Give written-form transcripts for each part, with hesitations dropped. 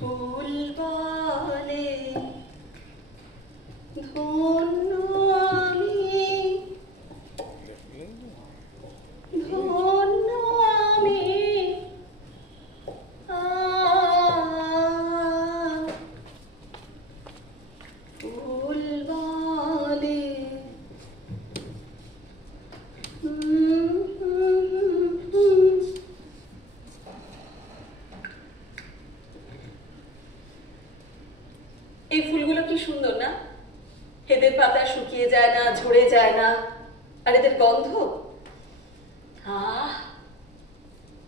ফুল বলে ধন্য আমি, ধন্য আমি, ফুল বলে এই ফুলগুলো কি সুন্দর না? এদের পাতা শুকিয়ে যায় না, ঝরে যায় না, আর এদের গন্ধ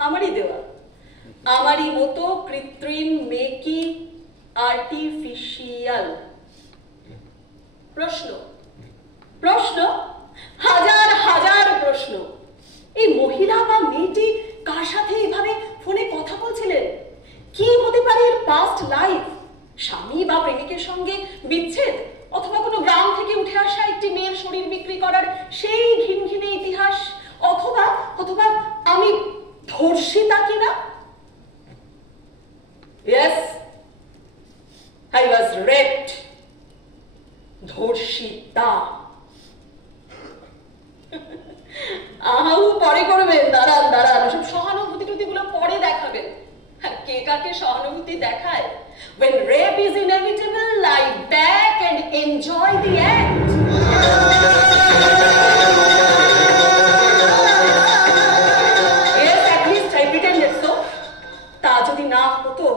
আমারই দেওয়া, আমারই মতো কৃত্রিম, মেকি, আর্টিফিশিয়াল। প্রশ্ন প্রশ্ন হাজার হাজার প্রশ্ন। এই মহিলা বা মেয়েটি কার সাথে এভাবে ফোনে কথা বলছিলেন? কি হতে পারে এর পাস্ট লাইফ? স্বামী বা প্রেমিকের সঙ্গে বিচ্ছেদ, অথবা কোনো গ্রাম থেকে উঠে আসা একটি মেয়ের শরীর বিক্রি করার সেই ঘিনঘিনে ইতিহাস, অথবা অথবা আমি ধর্ষিতা কিনা? Yes, I was raped. ধর্ষিতা। পরে করবেন, দাঁড়ান দাঁড়ান, সব সহানুভূতি টুতিগুলো পরে দেখাবেন। কে কাকে সহানুভূতি দেখায়? When rape is inevitable, lie back and enjoy the act. Yes, at least I pretended so. তা যদি না হতো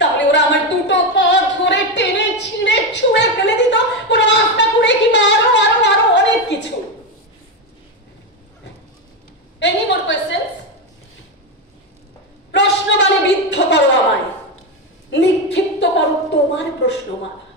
তাহলে ওরা আমার দুটো পা ধরে টেনে ছিঁড়ে ছুঁড়ে ফেলে দিত, কোনো রাস্তা করে কিংবা আরো আরো আরো অনেক কিছু। Any more questions? প্রশ্ন মানে বিদ্ধ করো আমায়, নিক্ষিপ্ত করো তোমার প্রশ্নমালা।